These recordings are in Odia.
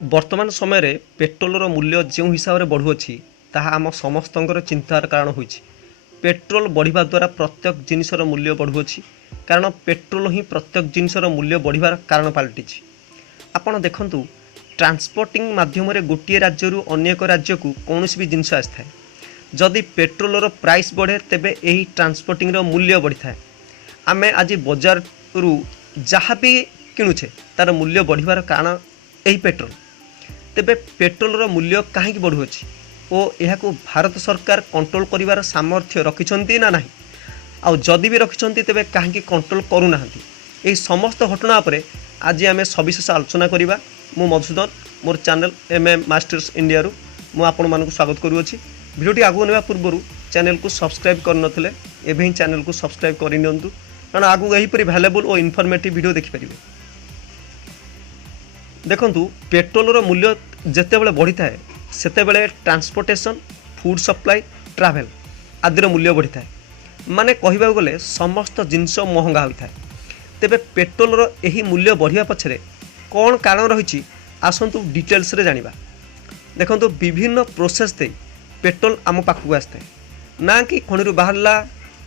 ବର୍ତ୍ତମାନ ସମୟରେ ପେଟ୍ରୋଲର ମୂଲ୍ୟ ଯେଉଁ ହିସାବରେ ବଢ଼ୁଅଛି ତାହା ଆମ ସମସ୍ତଙ୍କର ଚିନ୍ତାର କାରଣ ହୋଇଛି। ପେଟ୍ରୋଲ ବଢ଼ିବା ଦ୍ୱାରା ପ୍ରତ୍ୟେକ ଜିନିଷର ମୂଲ୍ୟ ବଢ଼ୁଅଛି, କାରଣ ପେଟ୍ରୋଲ ହିଁ ପ୍ରତ୍ୟେକ ଜିନିଷର ମୂଲ୍ୟ ବଢ଼ିବାର କାରଣ ପାଲଟିଛି। ଆପଣ ଦେଖନ୍ତୁ, ଟ୍ରାନ୍ସପୋର୍ଟିଂ ମାଧ୍ୟମରେ ଗୋଟିଏ ରାଜ୍ୟରୁ ଅନ୍ୟ ଏକ ରାଜ୍ୟକୁ କୌଣସି ବି ଜିନିଷ ଆସିଥାଏ। ଯଦି ପେଟ୍ରୋଲର ପ୍ରାଇସ୍ ବଢ଼େ ତେବେ ଏହି ଟ୍ରାନ୍ସପୋର୍ଟିଂର ମୂଲ୍ୟ ବଢ଼ିଥାଏ। ଆମେ ଆଜି ବଜାରରୁ ଯାହା ବି କିଣୁଛେ ତାର ମୂଲ୍ୟ ବଢ଼ିବାର କାରଣ ଏହି ପେଟ୍ରୋଲ। ତେବେ ପେଟ୍ରୋଲର ମୂଲ୍ୟ କାହିଁକି ବଢ଼ୁଅଛି ଓ ଏହାକୁ ଭାରତ ସରକାର କଣ୍ଟ୍ରୋଲ କରିବାର ସାମର୍ଥ୍ୟ ରଖିଛନ୍ତି ନା ନାହିଁ, ଆଉ ଯଦି ବି ରଖିଛନ୍ତି ତେବେ କାହିଁକି କଣ୍ଟ୍ରୋଲ କରୁନାହାନ୍ତି, ଏହି ସମସ୍ତ ଘଟଣା ଉପରେ ଆଜି ଆମେ ସବିଶେଷ ଆଲୋଚନା କରିବା। ମୁଁ ମଧୁସୂଦନ, ମୋର ଚ୍ୟାନେଲ MM ମାଷ୍ଟର୍ସ ଇଣ୍ଡିଆରୁ ମୁଁ ଆପଣମାନଙ୍କୁ ସ୍ୱାଗତ କରୁଅଛି। ଭିଡ଼ିଓଟି ଆଗକୁ ନେବା ପୂର୍ବରୁ ଚ୍ୟାନେଲକୁ ସବସ୍କ୍ରାଇବ୍ କରିନଥିଲେ ଏବେ ହିଁ ଚ୍ୟାନେଲକୁ ସବସ୍କ୍ରାଇବ୍ କରିନିଅନ୍ତୁ, କାରଣ ଆଗକୁ ଏହିପରି ଭ୍ୟାଲୁଏବଲ୍ ଓ ଇନଫର୍ମେଟିଭ୍ ଭିଡ଼ିଓ ଦେଖିପାରିବେ। ଦେଖନ୍ତୁ, ପେଟ୍ରୋଲର ମୂଲ୍ୟ ଯେତେବେଳେ ବଢ଼ିଥାଏ ସେତେବେଳେ ଟ୍ରାନ୍ସପୋର୍ଟେସନ୍, ଫୁଡ୍ ସପ୍ଲାଏ, ଟ୍ରାଭେଲ୍ ଆଦିର ମୂଲ୍ୟ ବଢ଼ିଥାଏ। ମାନେ କହିବାକୁ ଗଲେ ସମସ୍ତ ଜିନିଷ ମହଙ୍ଗା ହୋଇଥାଏ। ତେବେ ପେଟ୍ରୋଲର ଏହି ମୂଲ୍ୟ ବଢ଼ିବା ପଛରେ କ'ଣ କାରଣ ରହିଛି, ଆସନ୍ତୁ ଡିଟେଲ୍ସରେ ଜାଣିବା। ଦେଖନ୍ତୁ, ବିଭିନ୍ନ ପ୍ରୋସେସ୍ ଦେଇ ପେଟ୍ରୋଲ ଆମ ପାଖକୁ ଆସିଥାଏ, ନା କି ଖଣିରୁ ବାହାରିଲା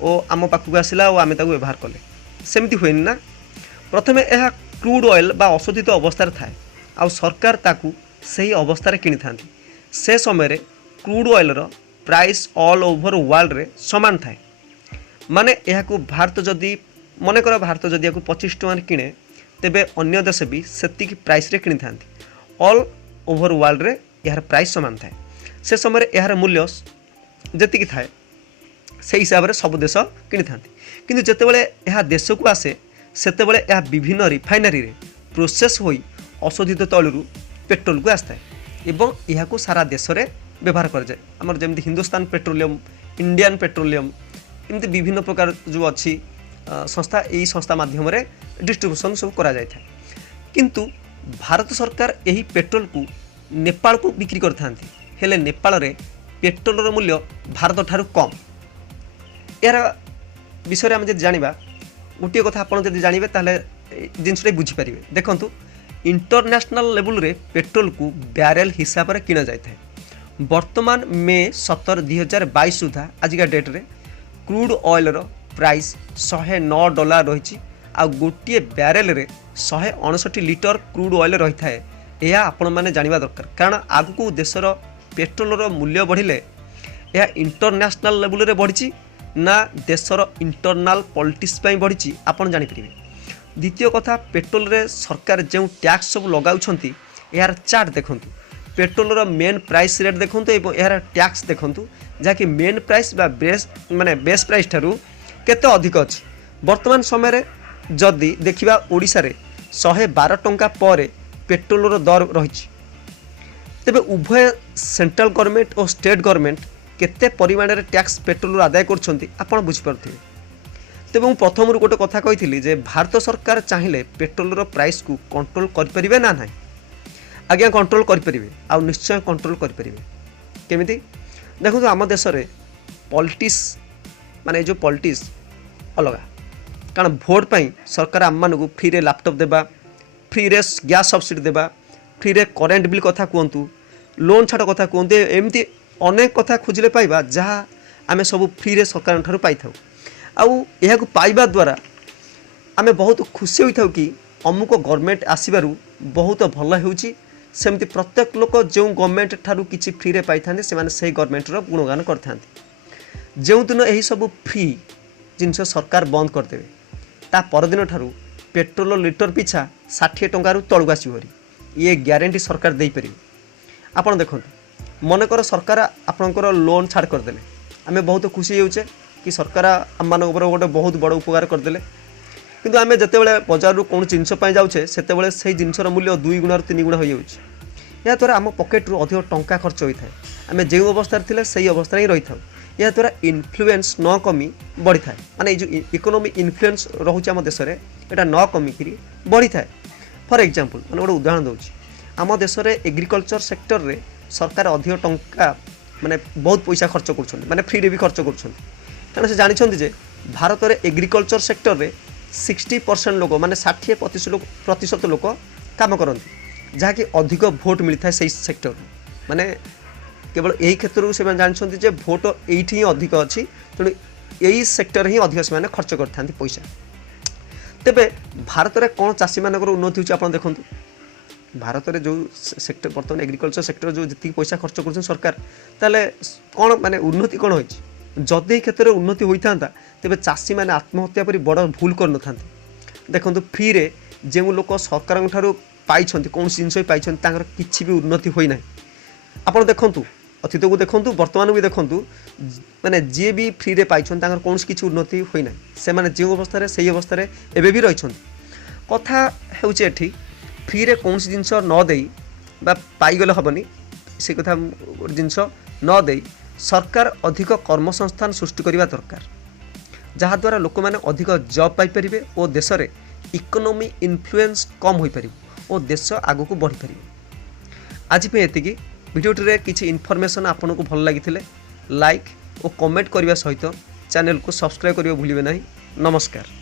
ଓ ଆମ ପାଖକୁ ଆସିଲା ଓ ଆମେ ତାକୁ ବ୍ୟବହାର କଲେ, ସେମିତି ହୁଏନି ନା। ପ୍ରଥମେ ଏହା କ୍ରୁଡ୍ ଅଏଲ୍ ବା ଅଶୋଧିତ ଅବସ୍ଥାରେ ଥାଏ, ଆଉ ସରକାର ତାକୁ ସେହି ଅବସ୍ଥାରେ କିଣିଥାନ୍ତି। ସେ ସମୟରେ କ୍ରୁଡ୍ ଅଏଲ୍ର ପ୍ରାଇସ୍ ଅଲ୍ ଓଭର ୱାର୍ଲଡରେ ସମାନ ଥାଏ। ମାନେ ଏହାକୁ ଭାରତ ଯଦି ମନେକର ଭାରତ ଯଦି ଏହାକୁ 25 ଟଙ୍କାରେ କିଣେ ତେବେ ଅନ୍ୟ ଦେଶ ବି ସେତିକି ପ୍ରାଇସ୍ରେ କିଣିଥାନ୍ତି। ଅଲ୍ ଓଭର ୱାର୍ଲଡରେ ଏହାର ପ୍ରାଇସ୍ ସମାନ ଥାଏ। ସେ ସମୟରେ ଏହାର ମୂଲ୍ୟ ଯେତିକି ଥାଏ ସେହି ହିସାବରେ ସବୁ ଦେଶ କିଣିଥାନ୍ତି। କିନ୍ତୁ ଯେତେବେଳେ ଏହା ଦେଶକୁ ଆସେ ସେତେବେଳେ ଏହା ବିଭିନ୍ନ ରିଫାଇନାରୀରେ ପ୍ରୋସେସ୍ ହୋଇ ଅଶୋଧିତ ତୈଳରୁ ପେଟ୍ରୋଲକୁ ଆସିଥାଏ ଏବଂ ଏହାକୁ ସାରା ଦେଶରେ ବ୍ୟବହାର କରାଯାଏ। ଆମର ଯେମିତି ହିନ୍ଦୁସ୍ତାନ ପେଟ୍ରୋଲିୟମ, ଇଣ୍ଡିଆନ୍ ପେଟ୍ରୋଲିୟମ, ଏମିତି ବିଭିନ୍ନ ପ୍ରକାର ଯେଉଁ ଅଛି ସଂସ୍ଥା, ଏହି ସଂସ୍ଥା ମାଧ୍ୟମରେ ଡିଷ୍ଟ୍ରିବ୍ୟୁସନ୍ ସବୁ କରାଯାଇଥାଏ। କିନ୍ତୁ ଭାରତ ସରକାର ଏହି ପେଟ୍ରୋଲକୁ ନେପାଳକୁ ବିକ୍ରି କରିଥାନ୍ତି, ହେଲେ ନେପାଳରେ ପେଟ୍ରୋଲର ମୂଲ୍ୟ ଭାରତଠାରୁ କମ୍। ଏହାର ବିଷୟରେ ଆମେ ଯଦି ଜାଣିବା, ଗୋଟିଏ କଥା ଆପଣ ଯଦି ଜାଣିବେ ତାହେଲେ ଜିନିଷଟା ବୁଝିପାରିବେ। ଦେଖନ୍ତୁ, ଇଣ୍ଟରନ୍ୟାସନାଲ ଲେବୁଲରେ ପେଟ୍ରୋଲକୁ ବ୍ୟାରେଲ୍ ହିସାବରେ କିଣାଯାଇଥାଏ। ବର୍ତ୍ତମାନ ମେ 17, 2022 ସୁଦ୍ଧା ଆଜିକା ଡେଟ୍ରେ କ୍ରୁଡ୍ ଅଏଲ୍ର ପ୍ରାଇସ୍ $109 ରହିଛି, ଆଉ ଗୋଟିଏ ବ୍ୟାରେଲ୍ରେ 169 ଲିଟର କ୍ରୁଡ୍ ଅଏଲ୍ ରହିଥାଏ। ଏହା ଆପଣମାନେ ଜାଣିବା ଦରକାର, କାରଣ ଆଗକୁ ଦେଶର ପେଟ୍ରୋଲର ମୂଲ୍ୟ ବଢ଼ିଲେ ଏହା ଇଣ୍ଟରନ୍ୟାସନାଲ ଲେବୁଲରେ ବଢ଼ିଛି ନା ଦେଶର ଇଣ୍ଟରନାଲ ପଲିଟିକ୍ସ ପାଇଁ ବଢ଼ିଛି ଆପଣ ଜାଣିପାରିବେ। ଦ୍ୱିତୀୟ କଥା, ପେଟ୍ରୋଲରେ ସରକାର ଯେଉଁ ଟ୍ୟାକ୍ସ ସବୁ ଲଗାଉଛନ୍ତି ଏହାର ଚାର୍ଟ ଦେଖନ୍ତୁ। ପେଟ୍ରୋଲର ମେନ୍ ପ୍ରାଇସ୍ ରେଟ୍ ଦେଖନ୍ତୁ ଏବଂ ଏହାର ଟ୍ୟାକ୍ସ ଦେଖନ୍ତୁ, ଯାହାକି ମେନ୍ ପ୍ରାଇସ୍ ବା ବେସ୍ ପ୍ରାଇସ୍ ଠାରୁ କେତେ ଅଧିକ ଅଛି। ବର୍ତ୍ତମାନ ସମୟରେ ଯଦି ଦେଖିବା, ଓଡ଼ିଶାରେ 112 ଟଙ୍କା ପରେ ପେଟ୍ରୋଲର ଦର ରହିଛି। ତେବେ ଉଭୟ ସେଣ୍ଟ୍ରାଲ ଗଭର୍ଣ୍ଣମେଣ୍ଟ ଓ ଷ୍ଟେଟ୍ ଗଭର୍ଣ୍ଣମେଣ୍ଟ କେତେ ପରିମାଣରେ ଟ୍ୟାକ୍ସ ପେଟ୍ରୋଲରୁ ଆଦାୟ କରୁଛନ୍ତି ଆପଣ ବୁଝିପାରୁଥିବେ। ତେବେ ମୁଁ ପ୍ରଥମରୁ ଗୋଟେ କଥା କହିଥିଲି ଯେ ଭାରତ ସରକାର ଚାହିଁଲେ ପେଟ୍ରୋଲର ପ୍ରାଇସ୍କୁ କଣ୍ଟ୍ରୋଲ କରିପାରିବେ ନା ନାହିଁ? ଆଜ୍ଞା, କଣ୍ଟ୍ରୋଲ କରିପାରିବେ, ଆଉ ନିଶ୍ଚୟ କଣ୍ଟ୍ରୋଲ କରିପାରିବେ। କେମିତି? ଦେଖନ୍ତୁ, ଆମ ଦେଶରେ ପଲିଟିକ୍ସ ମାନେ ଯେଉଁ ପଲିଟିକ୍ସ ଅଲଗା, କାରଣ ଭୋଟ ପାଇଁ ସରକାର ଆମମାନଙ୍କୁ ଫ୍ରିରେ ଲ୍ୟାପଟପ୍ ଦେବା, ଫ୍ରିରେ ଗ୍ୟାସ୍ ସବସିଡ଼ି ଦେବା, ଫ୍ରିରେ କରେଣ୍ଟ ବିଲ୍ କଥା କୁହନ୍ତୁ, ଲୋନ୍ ଛାଡ଼ କଥା କୁହନ୍ତୁ, ଏମିତି ଅନେକ କଥା ଖୋଜିଲେ ପାଇବା ଯାହା ଆମେ ସବୁ ଫ୍ରିରେ ସରକାରଙ୍କ ଠାରୁ ପାଇଥାଉ। ଆଉ ଏହାକୁ ପାଇବା ଦ୍ୱାରା ଆମେ ବହୁତ ଖୁସି ହୋଇଥାଉ କି ଅମୁକ ଗଭର୍ଣ୍ଣମେଣ୍ଟ ଆସିବାରୁ ବହୁତ ଭଲ ହେଉଛି। ସେମିତି ପ୍ରତ୍ୟେକ ଲୋକ ଯେଉଁ ଗଭର୍ଣ୍ଣମେଣ୍ଟ ଠାରୁ କିଛି ଫ୍ରିରେ ପାଇଥାନ୍ତି ସେମାନେ ସେହି ଗଭର୍ଣ୍ଣମେଣ୍ଟର ଗୁଣଗାନ କରିଥାନ୍ତି। ଯେଉଁଦିନ ଏହିସବୁ ଫ୍ରି ଜିନିଷ ସରକାର ବନ୍ଦ କରିଦେବେ ତା ପରଦିନ ଠାରୁ ପେଟ୍ରୋଲ ଲିଟର ପିଛା 60 ଟଙ୍କାରୁ ତଳକୁ ଆସିବ, ଇଏ ଗ୍ୟାରେଣ୍ଟି ସରକାର ଦେଇପାରିବେ। ଆପଣ ଦେଖନ୍ତୁ, ମନେକର ସରକାର ଆପଣଙ୍କର ଲୋନ୍ ଛାଡ଼ କରିଦେଲେ, ଆମେ ବହୁତ ଖୁସି ହେଉଛେ କି ସରକାର ଆମମାନଙ୍କ ଉପରେ ଗୋଟେ ବହୁତ ବଡ଼ ଉପକାର କରିଦେଲେ। କିନ୍ତୁ ଆମେ ଯେତେବେଳେ ବଜାରରୁ କୌଣସି ଜିନିଷ ପାଇଁ ଯାଉଛେ ସେତେବେଳେ ସେହି ଜିନିଷର ମୂଲ୍ୟ 2 ଗୁଣାରୁ 3 ଗୁଣା ହୋଇଯାଉଛି। ଏହାଦ୍ୱାରା ଆମ ପକେଟରୁ ଅଧିକ ଟଙ୍କା ଖର୍ଚ୍ଚ ହୋଇଥାଏ। ଆମେ ଯେଉଁ ଅବସ୍ଥାରେ ଥିଲେ ସେହି ଅବସ୍ଥାରେ ହିଁ ରହିଥାଉ। ଏହାଦ୍ୱାରା ଇନଫ୍ଲୁଏନ୍ସ ନ କମି ବଢ଼ିଥାଏ। ମାନେ ଏଇ ଯେଉଁ ଇକୋନୋମିକ୍ ଇନଫ୍ଲୁଏନ୍ସ ରହୁଛି ଆମ ଦେଶରେ, ଏଇଟା ନ କମିକିରି ବଢ଼ିଥାଏ। ଫର୍ ଏକ୍ଜାମ୍ପଲ୍, ମାନେ ଗୋଟେ ଉଦାହରଣ ଦେଉଛି, ଆମ ଦେଶରେ ଏଗ୍ରିକଲଚର ସେକ୍ଟରରେ ସରକାର ଅଧିକ ଟଙ୍କା ମାନେ ବହୁତ ପଇସା ଖର୍ଚ୍ଚ କରୁଛନ୍ତି, ମାନେ ଫ୍ରିରେ ବି ଖର୍ଚ୍ଚ କରୁଛନ୍ତି। କାରଣ ସେ ଜାଣିଛନ୍ତି ଯେ ଭାରତରେ ଏଗ୍ରିକଲଚର ସେକ୍ଟରରେ 60% ଲୋକ, ମାନେ 60% ଲୋକ କାମ କରନ୍ତି, जहाँकि अधिक भोट मिलता है से सेक्टर माने केवल यही क्षेत्र से जानते जे भोट एठी ही अधिक अच्छी तेणु यही सेक्टर ही अधिक से खर्च करता पैसा। तेबे भारत में कौन चाषी मान उन्नति होती आप देखो भारत में जो सेक्टर बर्तमान एग्रिकल्चर सेक्टर जो जी पैसा खर्च कर सरकार ताले कौन माने उन्नति कौन होती जदि क्षेत्र में उन्नति होता तेबे चाषी मैंने आत्महत्या पर बड़ भूल कर न देखो फ्री रे जो लोक सरकार पाई कौन जिन पाई किसी भी उन्नति होना आप देखूँ अतीत को देखूँ वर्तमान भी देखूँ माने जी भी फ्री रे पाई कौन किसी उन्नति होना से मैंने जो अवस्था से अवस्था एवं भी रही कथा हूँ फ्री रे कौन जिनस नदे पाईगले हेनी से कथा जिनस नदे सरकार अधिक कर्मसंस्थान सृष्टि करने दरकार जहाद्वारा लोक मैंने अधिक जॉब पाइपर और देश में इकोनॉमी इन्फ्लुएंस कम हो पार और देश आग को बढ़ी पार। आज ये भिडियोटी किसी इनफॉरमेशन आपन को भल लगी लाइक और कमेंट करने सहित चैनल को सब्सक्राइब करने भूलिए नहीं। नमस्कार।